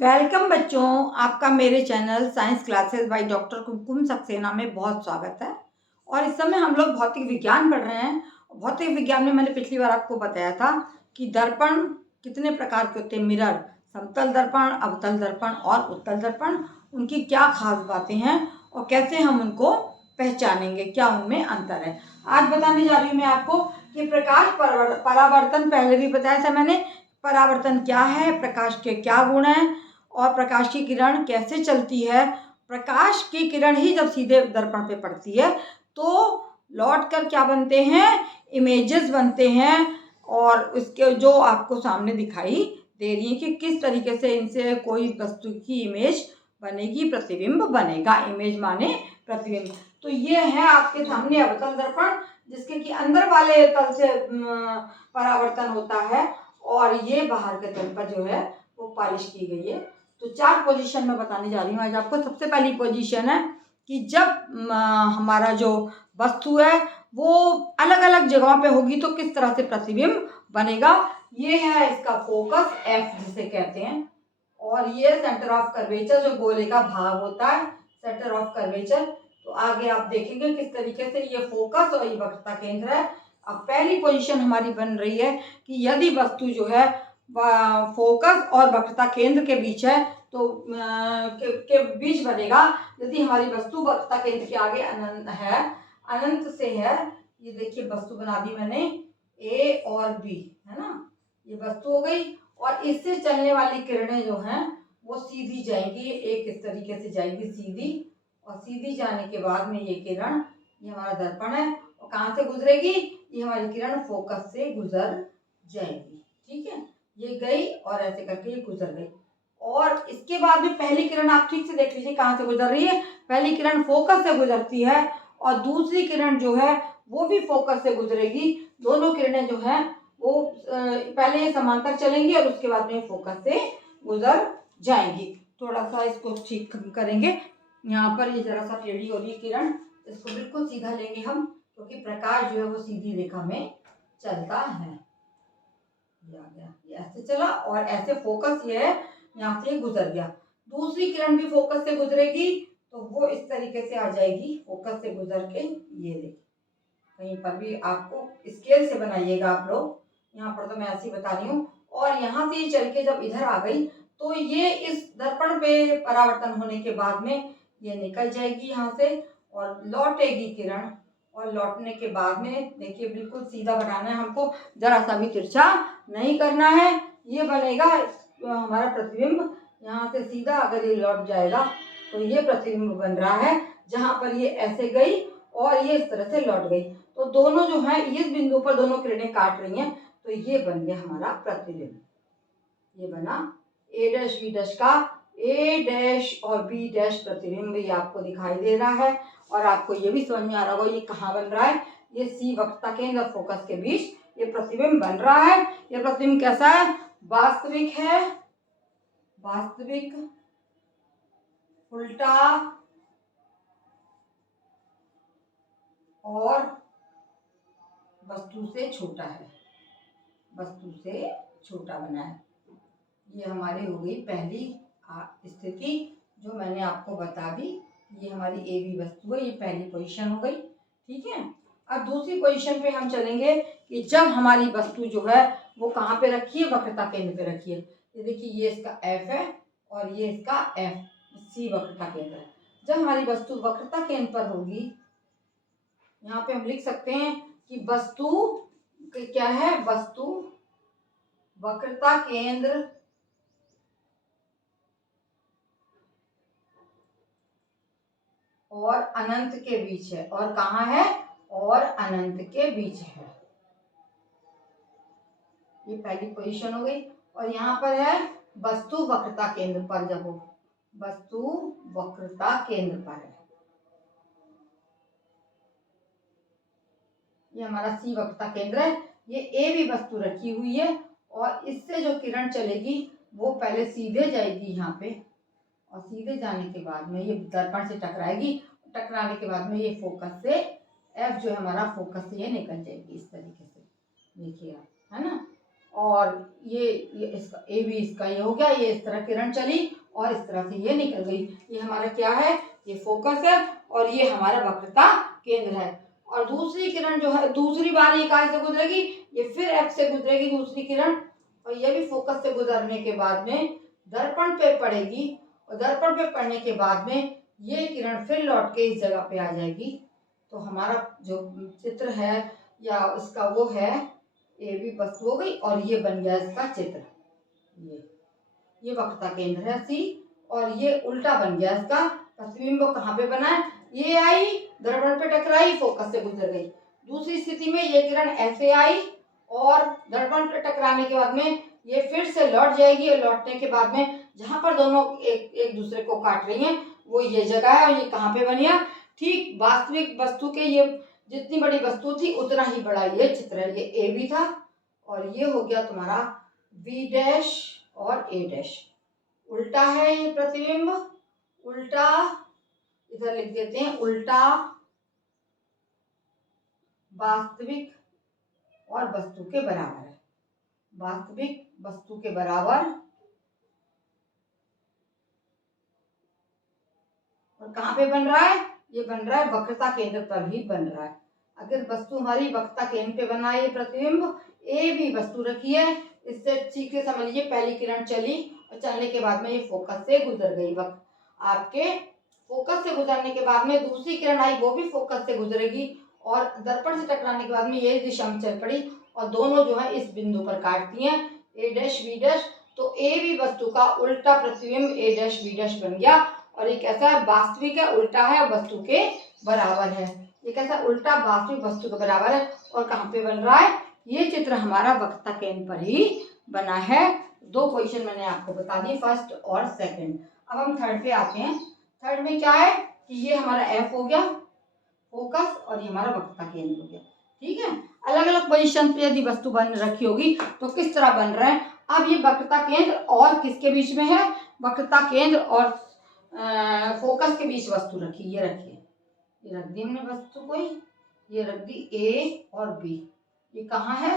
Welcome बच्चों, आपका मेरे channel science classes by doctor Kumkum Saxena में बहुत स्वागत है। और इस समय हम लोग भौतिक विज्ञान पढ़ रहे हैं। भौतिक विज्ञान में मैंने पिछली बार आपको बताया था कि दर्पण कितने प्रकार के होते हैं। मिरर, समतल दर्पण, अवतल दर्पण और उत्तल दर्पण, उनकी क्या खास बातें हैं और कैसे हम उनको पहचानेंगे, क्या उनमें अंतर है। आज बताने जा रही हूँ मैं आपको कि प्रकाश परावर्तन पहले भी बताया था मैंने। परावर्तन क्या है, प्रकाश के क्या गुण हैं और प्रकाश की किरण कैसे चलती है। प्रकाश की किरण ही जब सीधे दर्पण पे पड़ती है तो लौट कर क्या बनते हैं, इमेजेस बनते हैं। और उसके जो आपको सामने दिखाई दे रही है कि किस तरीके से इनसे कोई वस्तु की इमेज बनेगी, प्रतिबिंब बनेगा। इमेज माने प्रतिबिंब। तो ये है आपके सामने अवतल दर्पण, जिसके कि अंदर वाले तल से परावर्तन होता है और ये बाहर के तल पर जो है वो पॉलिश की गई है। तो 4 पोजीशन में बताने जा रही हूँ आज आपको। सबसे पहली पोजीशन है कि जब हमारा जो वस्तु है वो अलग अलग जगहों पे होगी तो किस तरह से प्रतिबिंब बनेगा। ये है इसका फोकस, एफ जिसे कहते हैं। और ये सेंटर ऑफ कर्वेचर, जो गोले का भाग होता है, सेंटर ऑफ कर्वेचर। तो आगे आप देखेंगे किस तरीके से ये फोकस और ये वक्रता केंद्र है। अब पहली पोजीशन हमारी बन रही है कि यदि वस्तु जो है फोकस और वक्रता केंद्र के बीच है तो के बीच बनेगा। यदि हमारी वस्तु वक्रता केंद्र के आगे अनंत है, अनंत से है, ये देखिए वस्तु बना दी मैंने ए और बी, है ना। ये वस्तु हो गई और इससे चलने वाली किरणें जो हैं वो सीधी जाएंगी। एक इस तरीके से जाएगी सीधी, और सीधी जाने के बाद में ये किरण, ये हमारा दर्पण है, और कहाँ से गुजरेगी, ये हमारी किरण फोकस से गुजर जाएगी। ठीक है, ये गई और ऐसे करके ये गुजर गई। और इसके बाद में पहली किरण आप ठीक से देख लीजिए कहाँ से गुजर रही है। पहली किरण फोकस से गुजरती है और दूसरी किरण जो है वो भी फोकस से गुजरेगी। दोनों किरणें जो है वो पहले ये समांतर चलेंगी और उसके बाद में फोकस से गुजर जाएंगी। थोड़ा सा इसको ठीक करेंगे। यहाँ पर ये जरा सा टेढ़ी हो रही है किरण, इसको बिल्कुल सीधा लेंगे हम, क्योंकि प्रकाश जो है वो सीधी रेखा में चलता है। ये आ गया, ये ऐसे चला और ऐसे फोकस ये है, यहाँ से गुजर गया। दूसरी किरण भी फोकस से गुजरेगी तो वो इस तरीके से आ जाएगी, फोकस से गुजर के। ये देखिए, कहीं पर भी आपको स्केल से बनाइएगा आप लोग, यहाँ पर तो मैं ऐसे ही बता रही हूँ। और यहाँ से ये चल के जब इधर आ गई तो ये इस दर्पण पे परावर्तन होने के बाद में ये निकल जाएगी यहाँ से और लौटेगी किरण। और लौटने के बाद में देखिए बिल्कुल सीधा बनाना है हमको, जरा सा भी तिरछा नहीं करना है। ये बनेगा हमारा प्रतिबिंब। यहाँ से सीधा अगर ये लौट जाएगा तो ये प्रतिबिंब बन रहा है, जहाँ पर ये ऐसे गई और ये इस तरह से लौट गई। तो दोनों जो है इस बिंदु पर दोनों किरणें काट रही हैं, तो ये बन गया हमारा प्रतिबिंब। ये बना ए डैश बी डैश का, ए डैश और बी डैश प्रतिबिंब ये आपको दिखाई दे रहा है। और आपको ये भी समझ में आ रहा होगा ये कहाँ बन रहा है। ये सी वक्रता केंद्र और फोकस के बीच ये प्रतिबिंब बन रहा है। ये प्रतिबिंब कैसा है, वास्तविक है, वास्तविक, उल्टा और वस्तु से छोटा है, वस्तु से छोटा बना है। ये हमारी हो गई पहली स्थिति जो मैंने आपको बता दी। ये हमारी ए बी वस्तु है, ये पहली पोजीशन हो गई। ठीक है, अब दूसरी पोजीशन पे हम चलेंगे कि जब हमारी वस्तु जो है वो कहाँ पे रखी है, वक्रता केंद्र पे रखी है। ये देखिए, ये इसका एफ है और ये इसका एफ, सी वक्रता केंद्र है। जब हमारी वस्तु वक्रता केंद्र पर होगी, यहाँ पे हम लिख सकते हैं कि वस्तु क्या है, वस्तु वक्रता केंद्र और अनंत के बीच है। और कहाँ है, और अनंत के बीच है। ये पहली पोजीशन हो गई। और यहाँ पर है वस्तु वक्रता केंद्र पर, जब हो वस्तु वक्रता केंद्र पर है, ये हमारा सी वक्रता केंद्र है। ये ए भी वस्तु रखी हुई है और इससे जो किरण चलेगी वो पहले सीधे जाएगी यहाँ पे, और सीधे जाने के बाद में ये दर्पण से टकराएगी। टकराने के बाद में ये फोकस से, एफ जो है हमारा फोकस से ये निकल जाएगी इस तरीके से, देखिए आप, है ना। और ये इसका ए बी इसका ये हो गया, ये इस तरह किरण चली और इस तरह से ये निकल गई। ये हमारा क्या है, ये फोकस है और ये हमारा वक्रता केंद्र है। और दूसरी किरण जो है, दूसरी बार ये कहाँ से गुजरेगी, ये फिर एफ से गुजरेगी दूसरी किरण, और ये भी फोकस से गुजरने के बाद में दर्पण पे पड़ेगी, और दर्पण पे पड़ने के बाद में ये किरण फिर लौट के इस जगह पे आ जाएगी। तो हमारा जो चित्र है या इसका वो है, ए बी वस्तु हो गई और ये बन गया इसका चित्र। ये वक्रता केंद्र है सी, और ये उल्टा बन गया इसका प्रतिबिंब। कहाँ पे बना है, ये आई दर्पण पे टकराई, फोकस से गुजर गई। दूसरी स्थिति में ये किरण ऐसे आई और दर्पण पे टकराने के बाद में ये फिर से लौट जाएगी, और लौटने के बाद में जहां पर दोनों एक दूसरे को काट रही हैं वो ये जगह है। और ये कहाँ पे बनी है, ठीक वास्तविक वस्तु के ये जितनी बड़ी वस्तु थी उतना ही बड़ा ये चित्र है। ये ए बी था और ये हो गया तुम्हारा बी डैश और ए डैश। उल्टा है ये प्रतिबिंब, उल्टा इधर लिख देते हैं, उल्टा वास्तविक और वस्तु के बराबर है, वास्तविक वस्तु के बराबर। और कहाँ पे बन रहा है, ये बन रहा है वक्रता केंद्र पर ही बन रहा है। अगर वस्तु हमारी वक्रता केंद्र पे बना है ये प्रतिबिंब, ए भी वस्तु रखी है, इससे ठीक से समझ लीजिए पहली किरण चली और चलने के बाद में ये फोकस से गुजर गई। वक्त आपके फोकस से गुजरने के बाद में दूसरी किरण आई, वो भी फोकस से गुजरेगी और दर्पण से टकराने के बाद में ये दिशा में चल पड़ी और दोनों जो है इस बिंदु पर काटती हैं, ए डैश बी डैश। तो ए बी वस्तु का उल्टा प्रतिबिंब ए डैश बी डैश बन गया। और ये कैसा है, वास्तविक है, उल्टा है, वस्तु के बराबर है। ये कैसा उल्टा वास्तविक वस्तु के बराबर है। और कहाँ पे बन रहा है, ये चित्र हमारा वक्रता केंद्र पर ही बना है। दो पोजीशन मैंने आपको बता दी, फर्स्ट और सेकंड। अब हम थर्ड पे आते हैं। थर्ड में क्या है कि ये हमारा एफ हो गया फोकस और ये हमारा वक्रता केंद्र हो गया। ठीक है, अलग अलग पोजीशन पे यदि वस्तु बन रखी होगी तो किस तरह बन रहे हैं। अब ये वक्रता केंद्र और किसके बीच में है, वक्रता केंद्र और फोकस के बीच वस्तु रखी, ये रखिए, ये रख दी हमने वस्तु कोई, ये रख दी ए और बी। ये कहाँ है,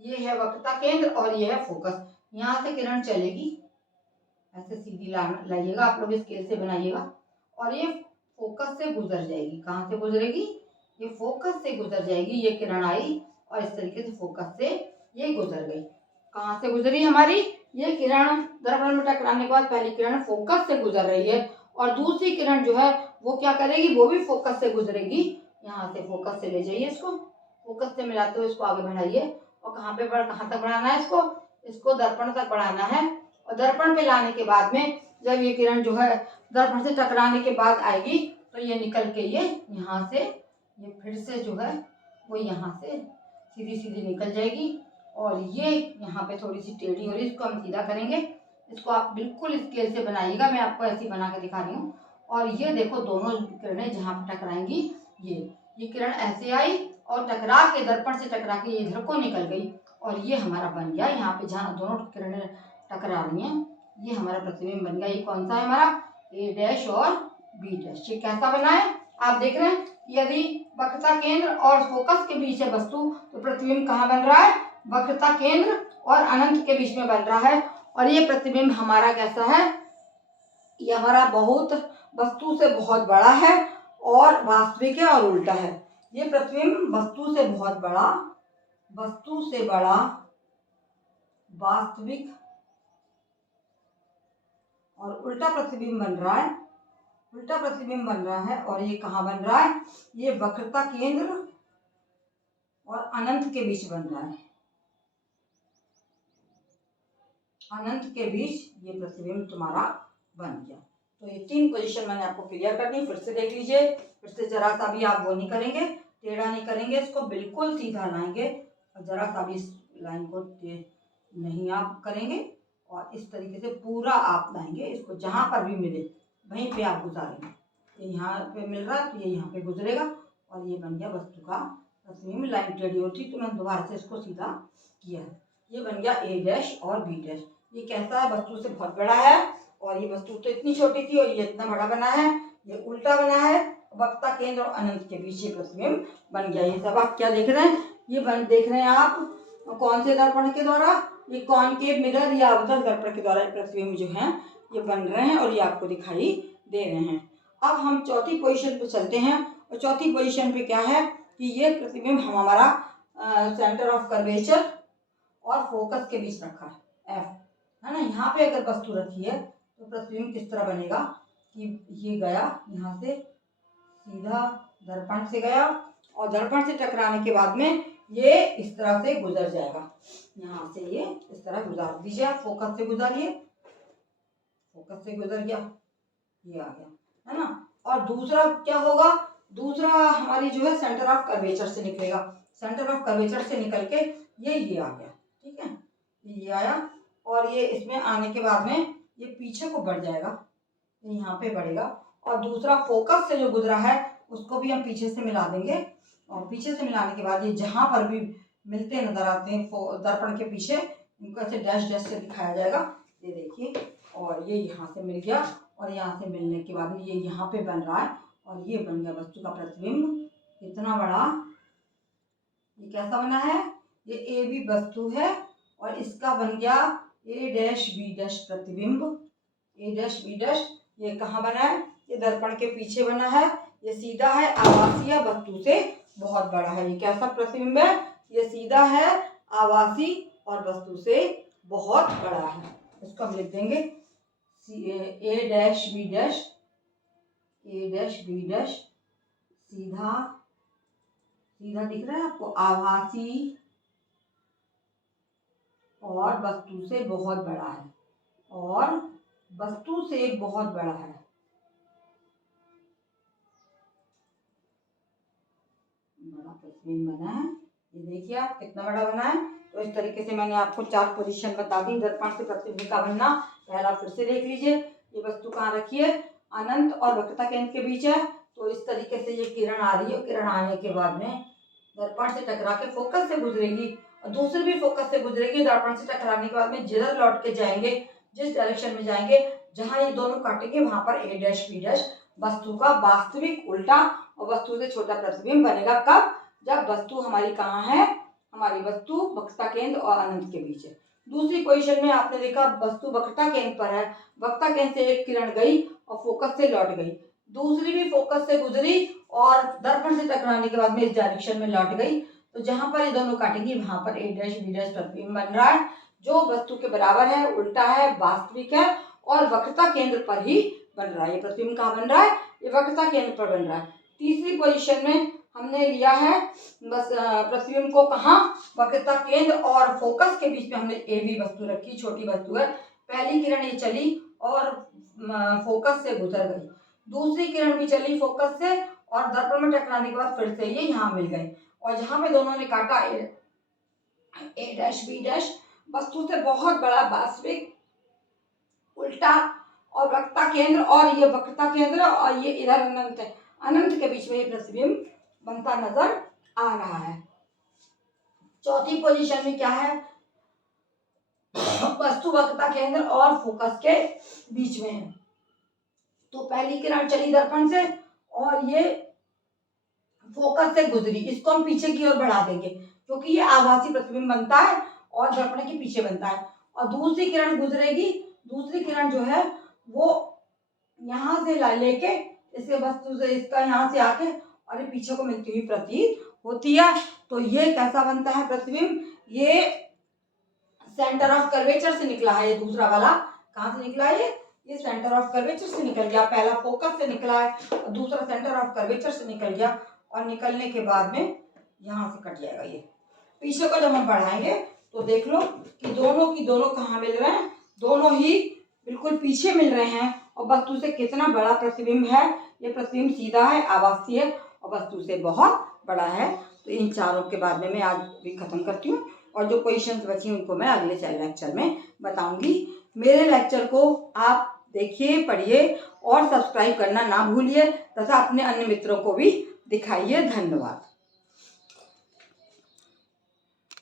ये है वक्रता केंद्र और ये है फोकस। यहाँ से किरण चलेगी, ऐसे सीधी लाइएगा, आप लोग स्केल से बनाइएगा, और ये फोकस से गुजर जाएगी। कहाँ से गुजरेगी, ये फोकस से गुजर जाएगी। ये किरण आई और इस तरीके से फोकस से ये गुजर गई। कहाँ से गुजरी हमारी, ये किरण दर्पण में टकराने के बाद पहली किरण फोकस से गुजर रही है और दूसरी किरण जो है वो क्या करेगी, वो भी फोकस से गुजरेगी। यहाँ से फोकस से ले जाइए इसको, फोकस से मिलाते हुए इसको आगे बढ़ाइए और कहाँ तक बढ़ाना है इसको दर्पण तक बढ़ाना है। और दर्पण पे लाने के बाद में जब ये किरण जो है दर्पण से टकराने के बाद आएगी तो ये निकल के ये यहाँ से ये फिर से जो है वो यहाँ से सीधी सीधी निकल जाएगी। और ये यहाँ पे थोड़ी सी टेढ़ी हो रही है, इसको हम सीधा करेंगे। इसको आप बिल्कुल स्केल से बनाइएगा, मैं आपको ऐसे ही बना के दिखा रही हूँ। और ये देखो दोनों किरणें जहाँ पर टकराएंगी, ये किरण ऐसे आई और टकरा के दर्पण से टकरा के ये इधर को निकल गई और ये हमारा बन गया। यहाँ पे जहाँ दोनों किरणें टकरा रही हैं ये हमारा प्रतिबिंब बन गया। ये कौन सा है हमारा, ए डैश और बी डैश। ये कैसा बना है, आप देख रहे हैं, यदि वक्रता केंद्र और फोकस के बीच है वस्तु तो प्रतिबिंब कहाँ बन रहा है, वक्रता केंद्र और अनंत के बीच में बन रहा है। और ये प्रतिबिंब हमारा कैसा है, ये हमारा बहुत वस्तु से बहुत बड़ा है और वास्तविक है और उल्टा है। ये प्रतिबिंब वस्तु से बहुत बड़ा, वस्तु से बड़ा, वास्तविक और उल्टा प्रतिबिंब बन रहा है, उल्टा प्रतिबिंब बन रहा है। और ये कहाँ बन रहा है, ये वक्रता केंद्र और अनंत के बीच बन रहा है, अनंत के बीच ये प्रतिबिंब तुम्हारा बन गया। तो ये तीन पोजीशन मैंने आपको क्लियर कर दी, फिर से देख लीजिए। फिर से जरा सा भी आप वो नहीं करेंगे, टेढ़ा नहीं करेंगे, इसको बिल्कुल सीधा लाएंगे और जरा सा भी इस लाइन को नहीं आप करेंगे और इस तरीके से पूरा आप लाएंगे। इसको जहाँ पर भी मिले वहीं पे आप गुजारेंगे। ये यहाँ पे मिल रहा है तो ये यहाँ पे गुजरेगा और ये बन गया वस्तु का प्रतिबिंब। लाइन टेढ़ी होती तो मैं दोबारा से इसको सीधा किया है। ये बन गया ए डैश और बी डैश। ये कैसा है, वस्तु से बहुत बड़ा है और ये वस्तु तो इतनी छोटी थी और ये इतना बड़ा बना है। ये उल्टा बना है, वक्रता केंद्र और अनंत के बीच ये प्रतिबिंब बन गया। ये सब आप क्या देख रहे हैं, ये देख रहे हैं आप कौन से दर्पण के द्वारा, ये कॉनकेव मिरर या अवतल दर्पण के द्वारा प्रतिबिंब जो हैं ये बन रहे हैं और ये आपको दिखाई दे रहे हैं। अब हम चौथी पोजीशन पे चलते हैं और चौथी पोजीशन पे क्या है कि ये प्रतिबिंब हमारा सेंटर ऑफ कर्वेचर और फोकस के बीच रखा है एफ, है ना। यहाँ पे अगर वस्तु रखी है तो प्रतिबिंब किस तरह बनेगा कि ये गया यहाँ से सीधा दर्पण से गया और दर्पण से टकराने के बाद में ये इस तरह से गुजर जाएगा। यहाँ से ये इस तरह गुजार दीजिए, आप फोकस से गुजारिए, फोकस से गुजर गया, ये आ गया, है ना। और दूसरा क्या होगा, दूसरा हमारी जो है सेंटर ऑफ कर्वेचर से निकलेगा, सेंटर ऑफ कर्वेचर से निकल के ये आ गया, ठीक है, ये आया और ये इसमें आने के बाद में ये पीछे को बढ़ जाएगा, ये यहाँ पे बढ़ेगा और दूसरा फोकस से जो गुजरा है उसको भी हम पीछे से मिला देंगे और पीछे से मिलाने के बाद ये जहाँ पर भी मिलते नजर आते हैं दर्पण के पीछे इनको ऐसे डैश डैश से दिखाया जाएगा, ये देखिए, और ये यहाँ से मिल गया और यहाँ से मिलने के बाद में ये यहाँ पे बन रहा है और ये बन गया वस्तु का प्रतिबिंब। कितना बड़ा, ये कैसा बना है, ये ए बी वस्तु है और इसका बन गया ए डैश बी डैश प्रतिबिंब, ए डैश बी डैश। ये कहाँ बना है, ये दर्पण के पीछे बना है, ये सीधा है, आभासी वस्तु से बहुत बड़ा है। ये कैसा प्रतिबिंब है, ये सीधा है, आभासी और वस्तु से बहुत बड़ा है। इसको हम लिख देंगे ए डैश बी डैश, ए डैश बी डैश, सीधा सीधा दिख रहा है आपको, आभासी और वस्तु से बहुत बड़ा है, और वस्तु से बहुत बड़ा है। बड़ा प्रतिबिंब बना है, ये देखिए आप कितना बड़ा बना है। तो इस तरीके से मैंने आपको 4 पोजीशन बता दी दर्पण से प्रतिबिंब का बनना। पहला फिर से देख लीजिए, ये वस्तु कहाँ रखी है, अनंत और वक्रता केंद्र के बीच है। तो इस तरीके से ये किरण आ रही है, किरण आने के बाद में दर्पण से टकरा के फोकस से गुजरेगी और दूसरी भी फोकस से गुजरेगी। दर्पण से टकराने के बाद में जिधर लौट के जाएंगे, जिस डायरेक्शन में जाएंगे, जहां ये दोनों काटेंगे वहां पर ए डैश बी डैश वस्तु का वास्तविक उल्टा और वस्तु से छोटा प्रतिबिंब बनेगा। कब, जब वस्तु हमारी कहाँ है, हमारी वस्तु वक्रता केंद्र और अनंत के बीच है। दूसरी पोजीशन में आपने देखा वस्तु वक्रता केंद्र पर है, वक्रता केंद्र से एक किरण गई और फोकस से लौट गई, दूसरी भी फोकस से गुजरी और दर्पण से टकराने के बाद में इस डायरेक्शन में लौट गई। तो जहां पर ये दोनों काटेंगी वहां पर ए डैश बी डैश प्रतिबिंब बन रहा है, जो वस्तु के बराबर है, उल्टा है, वास्तविक है और वक्रता केंद्र पर ही बन रहा है। ये प्रतिबिंब कहाँ बन रहा है, ये वक्रता केंद्र पर बन रहा है। तीसरी पोजीशन में हमने लिया है बस प्रतिबिंब को कहाँ, वक्रता केंद्र और फोकस के बीच में हमने ए बी वस्तु रखी, छोटी वस्तु है। पहली किरण ये चली और फोकस से गुजर गई, दूसरी किरण भी चली फोकस से और दर्पण में टकराने के बाद फिर से ये यहाँ मिल गई और जहां पे दोनों ने काटा ए डैश बी डैश वस्तु से बहुत बड़ा, वास्तविक, उल्टा और वक्रता केंद्र और ये वक्रता केंद्र और ये इधर अनंत है, अनंत के बीच में ये प्रतिबिंब बनता नजर आ रहा है। चौथी पोजीशन में क्या है, वस्तु वक्रता केंद्र और फोकस के बीच में है। तो पहली किरण चली दर्पण से और ये फोकस से गुजरी, इसको हम पीछे की ओर बढ़ा देंगे क्योंकि ये आभासी प्रतिबिंब बनता है और दर्पण के पीछे बनता है। और दूसरी किरण गुजरेगी, दूसरी किरण जो है वो यहाँ से लेके इसके वस्तु से इसका यहाँ से आके और ये पीछे को मिलती हुई प्रतीत होती है। तो ये कैसा बनता है प्रतिबिंब, ये सेंटर ऑफ कर्वेचर से निकला है। ये दूसरा वाला कहाँ से निकला है, ये सेंटर ऑफ कर्वेचर से निकल गया। पहला फोकस से निकला है और दूसरा सेंटर ऑफ कर्वेचर से निकल गया और निकलने के बाद में यहाँ से कट जाएगा। ये पीछे को जब हम बढ़ाएंगे तो देख लो कि दोनों की दोनों कहाँ मिल रहे हैं, दोनों ही बिल्कुल पीछे मिल रहे हैं और वस्तु से कितना बड़ा प्रतिबिंब है, ये प्रतिबिंब सीधा है, आभासी है और वस्तु से बहुत बड़ा है। तो इन चारों के बाद में मैं आज भी खत्म करती हूँ और जो क्वेश्चंस बची उनको मैं अगले लेक्चर में बताऊंगी। मेरे लेक्चर को आप देखिए, पढ़िए और सब्सक्राइब करना ना भूलिए तथा अपने अन्य मित्रों को भी दिखाइए। धन्यवाद।